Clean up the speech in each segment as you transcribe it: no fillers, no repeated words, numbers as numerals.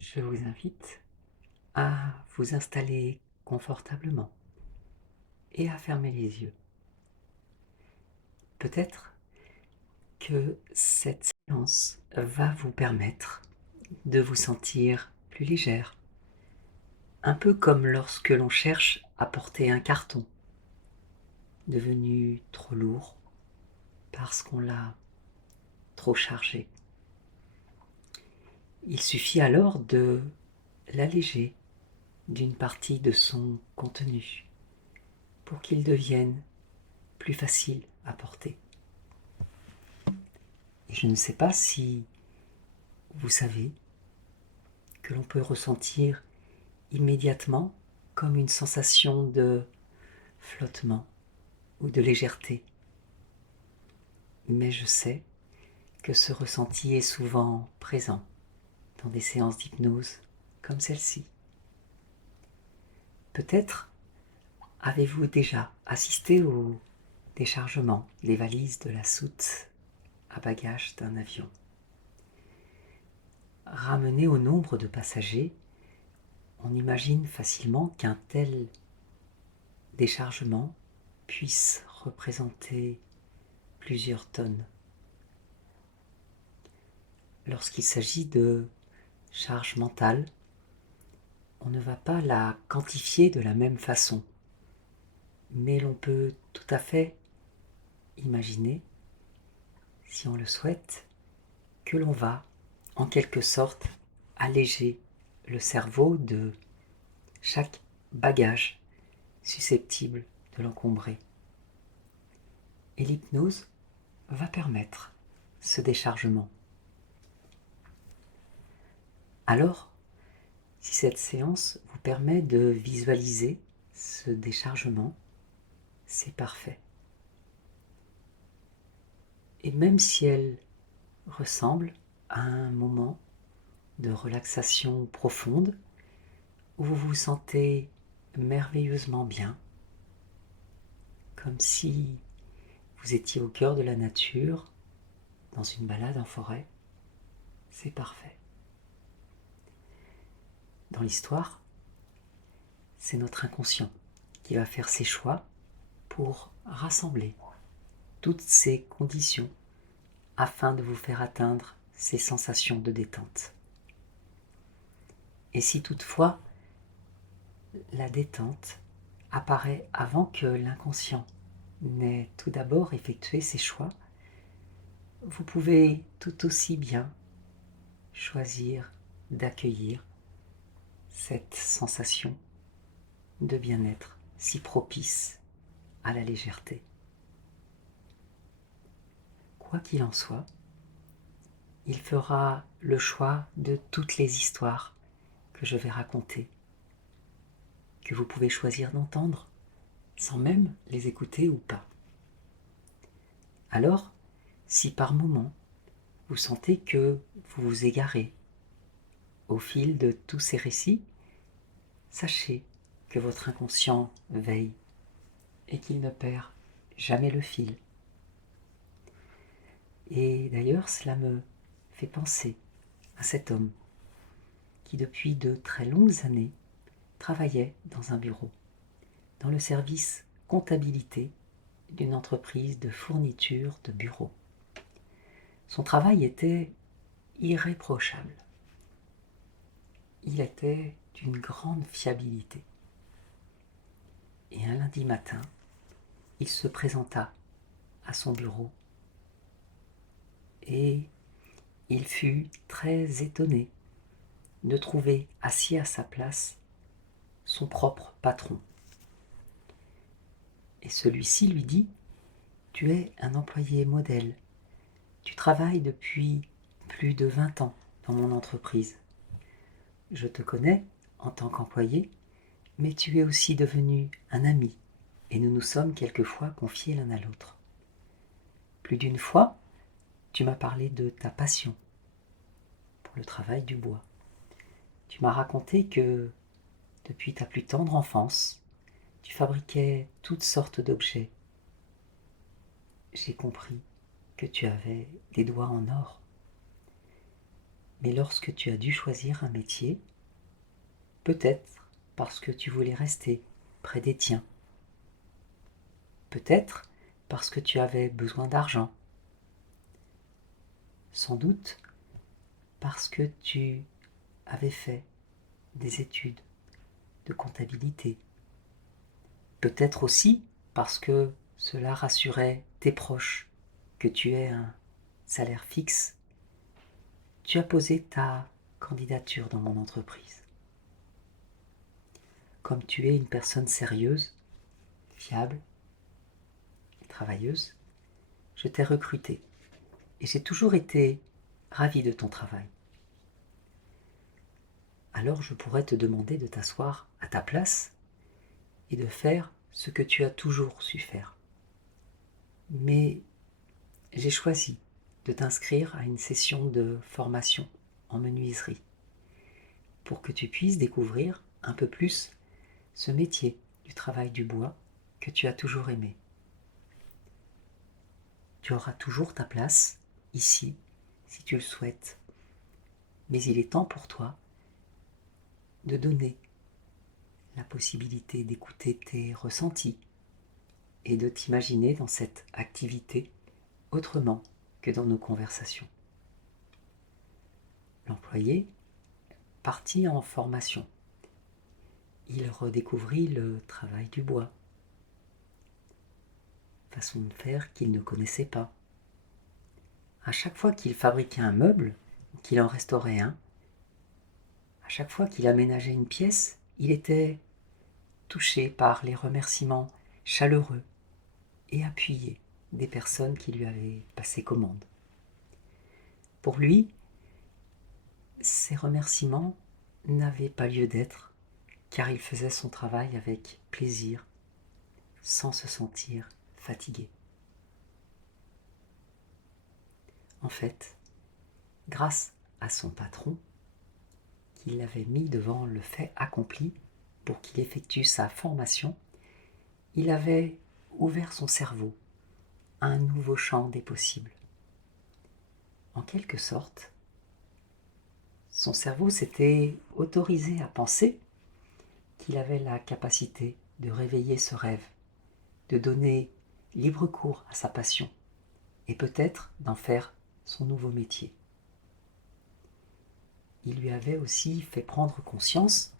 Je vous invite à vous installer confortablement et à fermer les yeux. Peut-être que cette séance va vous permettre de vous sentir plus légère, un peu comme lorsque l'on cherche à porter un carton devenu trop lourd parce qu'on l'a trop chargé. Il suffit alors de l'alléger d'une partie de son contenu pour qu'il devienne plus facile à porter. Et je ne sais pas si vous savez que l'on peut ressentir immédiatement comme une sensation de flottement ou de légèreté. Mais je sais que ce ressenti est souvent présent dans des séances d'hypnose comme celle-ci. Peut-être avez-vous déjà assisté au déchargement des valises de la soute à bagages d'un avion. Ramené au nombre de passagers, on imagine facilement qu'un tel déchargement puisse représenter plusieurs tonnes. Lorsqu'il s'agit de charge mentale, on ne va pas la quantifier de la même façon, mais l'on peut tout à fait imaginer, si on le souhaite, que l'on va, en quelque sorte, alléger le cerveau de chaque bagage susceptible de l'encombrer. Et l'hypnose va permettre ce déchargement. Alors, si cette séance vous permet de visualiser ce déchargement, c'est parfait. Et même si elle ressemble à un moment de relaxation profonde où vous vous sentez merveilleusement bien, comme si vous étiez au cœur de la nature, dans une balade en forêt, c'est parfait. Dans l'histoire, c'est notre inconscient qui va faire ses choix pour rassembler toutes ces conditions afin de vous faire atteindre ces sensations de détente. Et si toutefois la détente apparaît avant que l'inconscient n'ait tout d'abord effectué ses choix, vous pouvez tout aussi bien choisir d'accueillir cette sensation de bien-être si propice à la légèreté. Quoi qu'il en soit, il fera le choix de toutes les histoires que je vais raconter, que vous pouvez choisir d'entendre, sans même les écouter ou pas. Alors, si par moment vous sentez que vous vous égarez au fil de tous ces récits, sachez que votre inconscient veille et qu'il ne perd jamais le fil. Et d'ailleurs, cela me fait penser à cet homme qui, depuis de très longues années, travaillait dans un bureau, dans le service comptabilité d'une entreprise de fourniture de bureaux. Son travail était irréprochable. Il était d'une grande fiabilité. Et un lundi matin, il se présenta à son bureau et il fut très étonné de trouver assis à sa place son propre patron. Et celui-ci lui dit : « Tu es un employé modèle. Tu travailles depuis plus de 20 ans dans mon entreprise. Je te connais en tant qu'employé, mais tu es aussi devenu un ami et nous nous sommes quelquefois confiés l'un à l'autre. Plus d'une fois, tu m'as parlé de ta passion pour le travail du bois. Tu m'as raconté que, depuis ta plus tendre enfance, tu fabriquais toutes sortes d'objets. J'ai compris que tu avais des doigts en or. Mais lorsque tu as dû choisir un métier, peut-être parce que tu voulais rester près des tiens, peut-être parce que tu avais besoin d'argent, sans doute parce que tu avais fait des études de comptabilité, peut-être aussi parce que cela rassurait tes proches que tu aies un salaire fixe, tu as posé ta candidature dans mon entreprise. Comme tu es une personne sérieuse, fiable et travailleuse, je t'ai recruté et j'ai toujours été ravi de ton travail. Alors je pourrais te demander de t'asseoir à ta place et de faire ce que tu as toujours su faire. Mais j'ai choisi de t'inscrire à une session de formation en menuiserie pour que tu puisses découvrir un peu plus ce métier du travail du bois que tu as toujours aimé. Tu auras toujours ta place ici si tu le souhaites, mais il est temps pour toi de donner la possibilité d'écouter tes ressentis et de t'imaginer dans cette activité autrement que dans nos conversations. L'employé partit en formation. Il redécouvrit le travail du bois, façon de faire qu'il ne connaissait pas. À chaque fois qu'il fabriquait un meuble, ou qu'il en restaurait un, à chaque fois qu'il aménageait une pièce, il était touché par les remerciements chaleureux et appuyés des personnes qui lui avaient passé commande. Pour lui, ces remerciements n'avaient pas lieu d'être, car il faisait son travail avec plaisir, sans se sentir fatigué. En fait, grâce à son patron, qui l'avait mis devant le fait accompli pour qu'il effectue sa formation, il avait ouvert son cerveau à un nouveau champ des possibles. En quelque sorte, son cerveau s'était autorisé à penser qu'il avait la capacité de réveiller ce rêve, de donner libre cours à sa passion et peut-être d'en faire son nouveau métier. Il lui avait aussi fait prendre conscience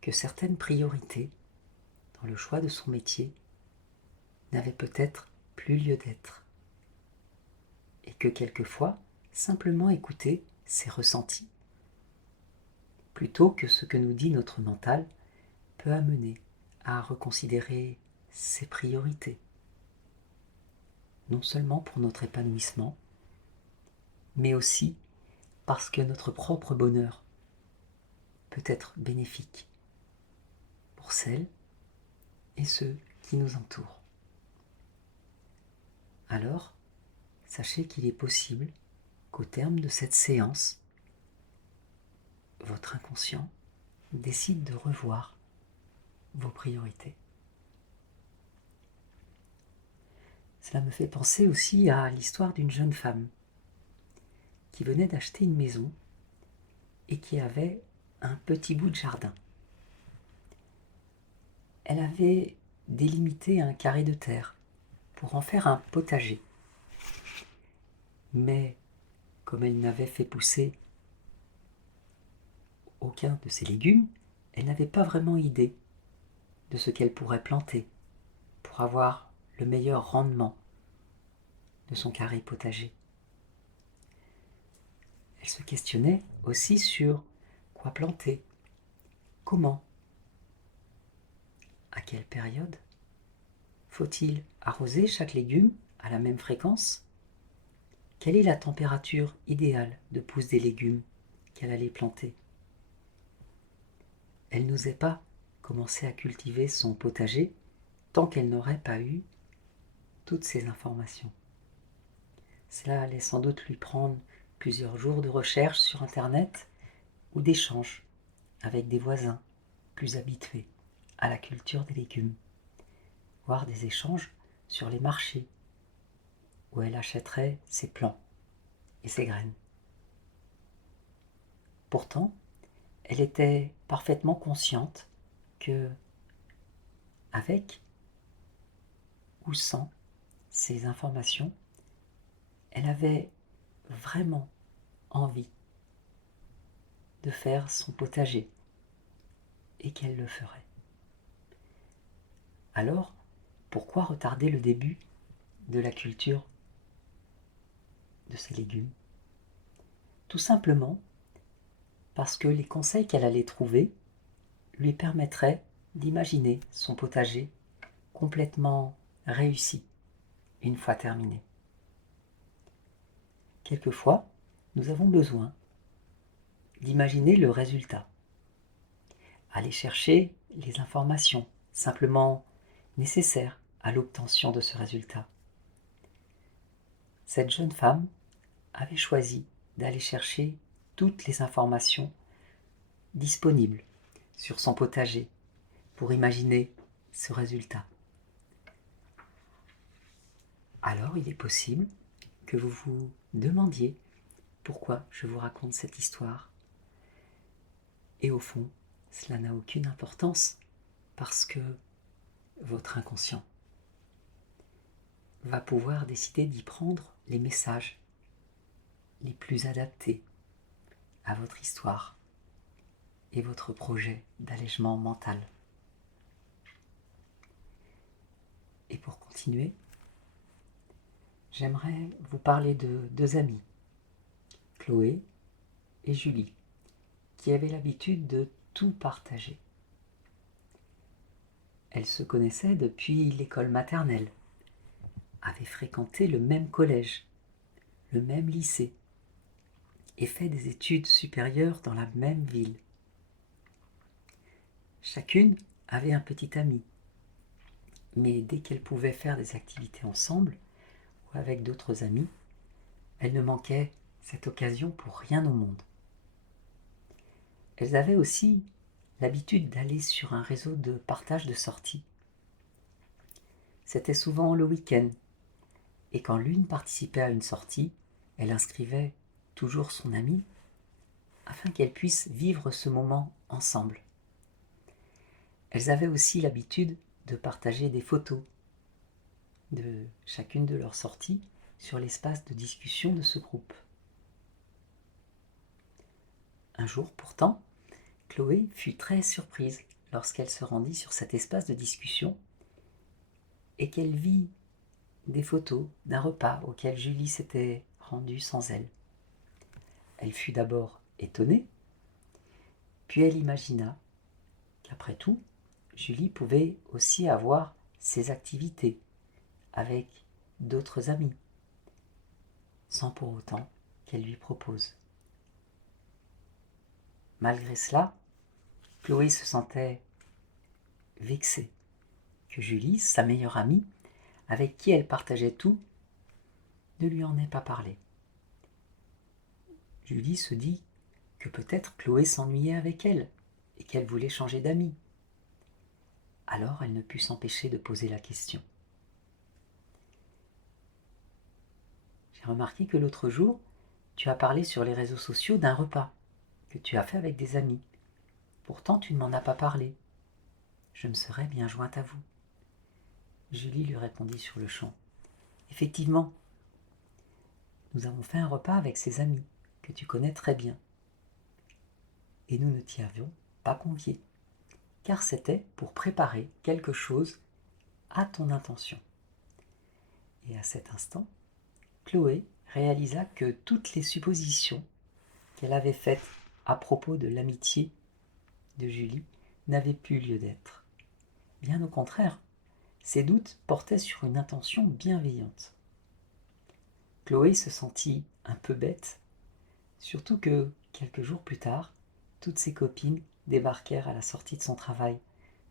que certaines priorités dans le choix de son métier n'avaient peut-être plus lieu d'être et que quelquefois, simplement écouter ses ressentis plutôt que ce que nous dit notre mental peut amener à reconsidérer ses priorités, non seulement pour notre épanouissement, mais aussi parce que notre propre bonheur peut être bénéfique pour celles et ceux qui nous entourent. Alors, sachez qu'il est possible qu'au terme de cette séance, votre inconscient décide de revoir vos priorités. Cela me fait penser aussi à l'histoire d'une jeune femme qui venait d'acheter une maison et qui avait un petit bout de jardin. Elle avait délimité un carré de terre pour en faire un potager. Mais comme elle n'avait fait pousser aucun de ses légumes, elle n'avait pas vraiment idée de ce qu'elle pourrait planter pour avoir le meilleur rendement de son carré potager. Elle se questionnait aussi sur quoi planter, comment, à quelle période. Faut-il arroser chaque légume à la même fréquence? Quelle est la température idéale de pousse des légumes qu'elle allait planter? Elle n'osait pas commencer à cultiver son potager tant qu'elle n'aurait pas eu toutes ces informations. Cela allait sans doute lui prendre plusieurs jours de recherche sur Internet ou d'échanges avec des voisins plus habitués à la culture des légumes, voire des échanges sur les marchés où elle achèterait ses plants et ses graines. Pourtant, elle était parfaitement consciente que, avec ou sans ces informations, elle avait vraiment envie de faire son potager et qu'elle le ferait. Alors, pourquoi retarder le début de la culture de ces légumes? Tout simplement parce que les conseils qu'elle allait trouver lui permettraient d'imaginer son potager complètement réussi une fois terminé. Quelquefois, nous avons besoin d'imaginer le résultat, aller chercher les informations simplement nécessaires à l'obtention de ce résultat. Cette jeune femme avait choisi d'aller chercher toutes les informations disponibles sur son potager pour imaginer ce résultat. Alors il est possible que vous vous demandiez pourquoi je vous raconte cette histoire. Et au fond, cela n'a aucune importance parce que votre inconscient va pouvoir décider d'y prendre les messages les plus adaptés à votre histoire et votre projet d'allègement mental. Et pour continuer, j'aimerais vous parler de deux amies, Chloé et Julie, qui avaient l'habitude de tout partager. Elles se connaissaient depuis l'école maternelle, avaient fréquenté le même collège, le même lycée, et fait des études supérieures dans la même ville. Chacune avait un petit ami, mais dès qu'elles pouvaient faire des activités ensemble ou avec d'autres amis, elles ne manquaient cette occasion pour rien au monde. Elles avaient aussi l'habitude d'aller sur un réseau de partage de sorties. C'était souvent le week-end, et quand l'une participait à une sortie, elle inscrivait toujours son amie afin qu'elles puissent vivre ce moment ensemble. Elles avaient aussi l'habitude de partager des photos de chacune de leurs sorties sur l'espace de discussion de ce groupe. Un jour pourtant, Chloé fut très surprise lorsqu'elle se rendit sur cet espace de discussion et qu'elle vit des photos d'un repas auquel Julie s'était rendue sans elle. Elle fut d'abord étonnée, puis elle imagina qu'après tout, Julie pouvait aussi avoir ses activités avec d'autres amis, sans pour autant qu'elle lui propose. Malgré cela, Chloé se sentait vexée que Julie, sa meilleure amie, avec qui elle partageait tout, ne lui en ait pas parlé. Julie se dit que peut-être Chloé s'ennuyait avec elle et qu'elle voulait changer d'amis. Alors elle ne put s'empêcher de poser la question. J'ai remarqué que l'autre jour, tu as parlé sur les réseaux sociaux d'un repas que tu as fait avec des amis. Pourtant, tu ne m'en as pas parlé. Je me serais bien jointe à vous. Julie lui répondit sur le champ. Effectivement, nous avons fait un repas avec ses amis, que tu connais très bien. Et nous ne t'y avions pas convié, car c'était pour préparer quelque chose à ton intention. Et à cet instant, Chloé réalisa que toutes les suppositions qu'elle avait faites à propos de l'amitié de Julie n'avaient plus lieu d'être. Bien au contraire, ses doutes portaient sur une intention bienveillante. Chloé se sentit un peu bête, surtout que, quelques jours plus tard, toutes ses copines débarquèrent à la sortie de son travail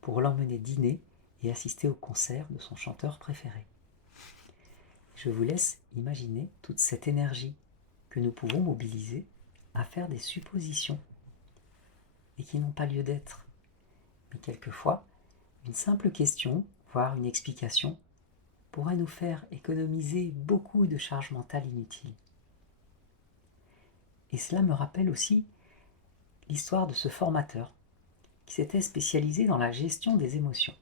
pour l'emmener dîner et assister au concert de son chanteur préféré. Je vous laisse imaginer toute cette énergie que nous pouvons mobiliser à faire des suppositions et qui n'ont pas lieu d'être. Mais quelquefois, une simple question, voire une explication, pourrait nous faire économiser beaucoup de charge mentale inutile. Et cela me rappelle aussi l'histoire de ce formateur qui s'était spécialisé dans la gestion des émotions.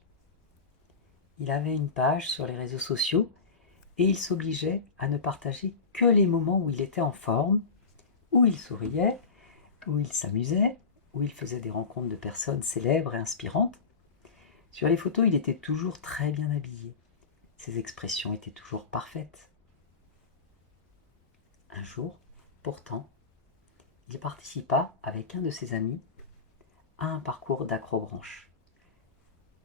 Il avait une page sur les réseaux sociaux et il s'obligeait à ne partager que les moments où il était en forme, où il souriait, où il s'amusait, où il faisait des rencontres de personnes célèbres et inspirantes. Sur les photos, il était toujours très bien habillé. Ses expressions étaient toujours parfaites. Un jour, pourtant, il participa avec un de ses amis à un parcours d'acrobranche.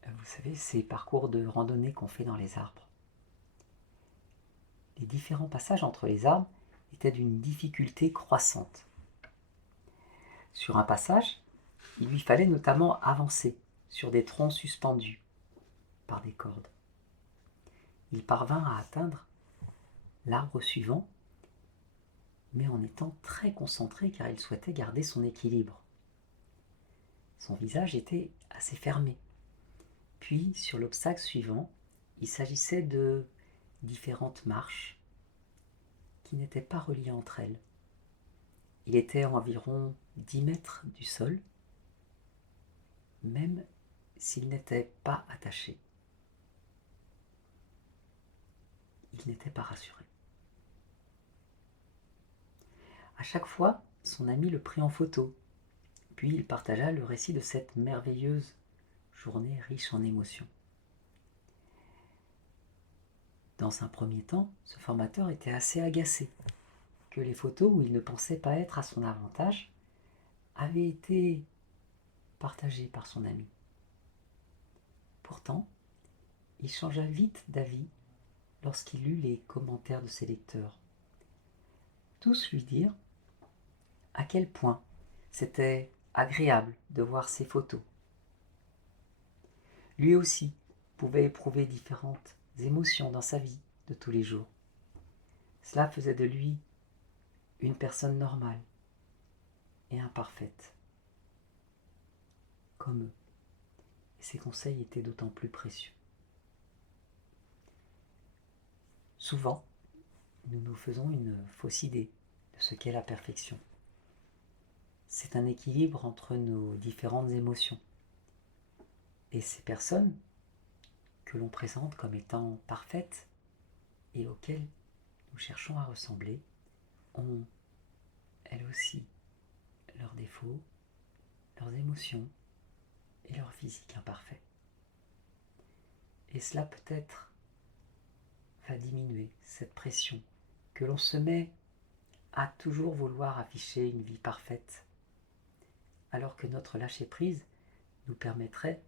Vous savez, ces parcours de randonnée qu'on fait dans les arbres. Les différents passages entre les arbres étaient d'une difficulté croissante. Sur un passage, il lui fallait notamment avancer sur des troncs suspendus par des cordes. Il parvint à atteindre l'arbre suivant, mais en étant très concentré car il souhaitait garder son équilibre. Son visage était assez fermé. Puis, sur l'obstacle suivant, il s'agissait de différentes marches qui n'étaient pas reliées entre elles. Il était à environ 10 mètres du sol, même s'il n'était pas attaché. Il n'était pas rassuré. À chaque fois, son ami le prit en photo, puis il partagea le récit de cette merveilleuse journée riche en émotions. Dans un premier temps, ce formateur était assez agacé que les photos où il ne pensait pas être à son avantage avaient été partagées par son ami. Pourtant, il changea vite d'avis lorsqu'il lut les commentaires de ses lecteurs. Tous lui dirent à quel point c'était agréable de voir ces photos. Lui aussi pouvait éprouver différentes émotions dans sa vie de tous les jours. Cela faisait de lui une personne normale et imparfaite, comme eux. Et ses conseils étaient d'autant plus précieux. Souvent, nous nous faisons une fausse idée de ce qu'est la perfection. C'est un équilibre entre nos différentes émotions. Et ces personnes que l'on présente comme étant parfaites et auxquelles nous cherchons à ressembler ont elles aussi leurs défauts, leurs émotions et leur physique imparfait. Et cela peut-être va diminuer cette pression que l'on se met à toujours vouloir afficher une vie parfaite, alors que notre lâcher-prise nous permettrait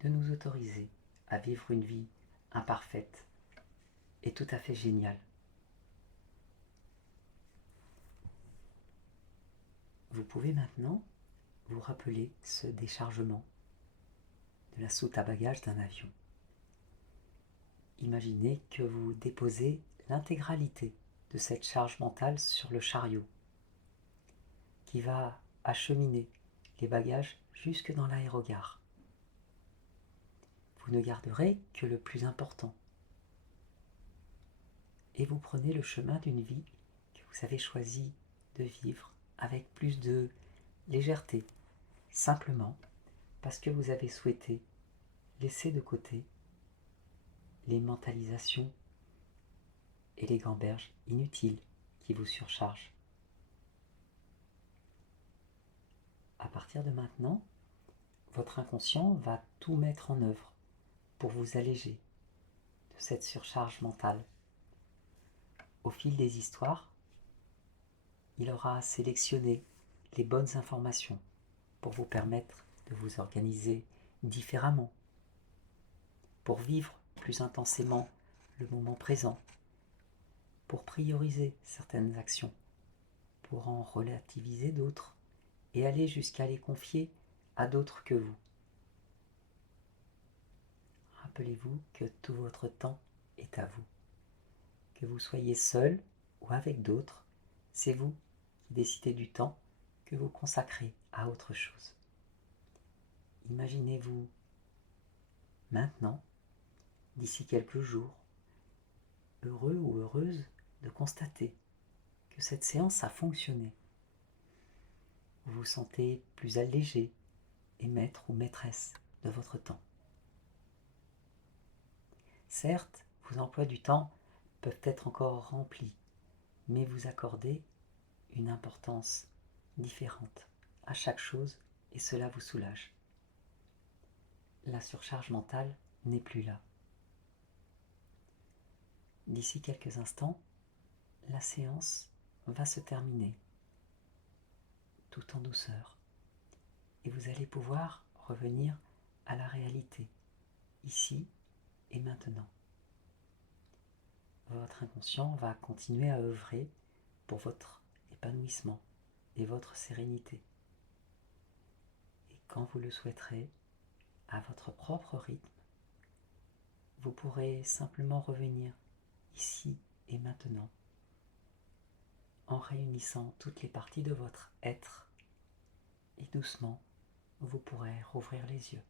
de nous autoriser à vivre une vie imparfaite et tout à fait géniale. Vous pouvez maintenant vous rappeler ce déchargement de la soute à bagages d'un avion. Imaginez que vous déposez l'intégralité de cette charge mentale sur le chariot qui va acheminer les bagages jusque dans l'aérogare. Vous ne garderez que le plus important et vous prenez le chemin d'une vie que vous avez choisi de vivre avec plus de légèreté, simplement parce que vous avez souhaité laisser de côté les mentalisations et les gamberges inutiles qui vous surchargent. À partir de maintenant, votre inconscient va tout mettre en œuvre pour vous alléger de cette surcharge mentale. Au fil des histoires, il aura sélectionné les bonnes informations pour vous permettre de vous organiser différemment, pour vivre plus intensément le moment présent, pour prioriser certaines actions, pour en relativiser d'autres et aller jusqu'à les confier à d'autres que vous. Rappelez-vous que tout votre temps est à vous. Que vous soyez seul ou avec d'autres, c'est vous qui décidez du temps que vous consacrez à autre chose. Imaginez-vous maintenant, d'ici quelques jours, heureux ou heureuse de constater que cette séance a fonctionné. vous vous sentez plus allégé et maître ou maîtresse de votre temps. Certes, vos emplois du temps peuvent être encore remplis, mais vous accordez une importance différente à chaque chose et cela vous soulage. La surcharge mentale n'est plus là. D'ici quelques instants, la séance va se terminer, tout en douceur, et vous allez pouvoir revenir à la réalité, ici et maintenant. Votre inconscient va continuer à œuvrer pour votre épanouissement et votre sérénité. Et quand vous le souhaiterez, à votre propre rythme, vous pourrez simplement revenir ici et maintenant en réunissant toutes les parties de votre être et doucement vous pourrez rouvrir les yeux.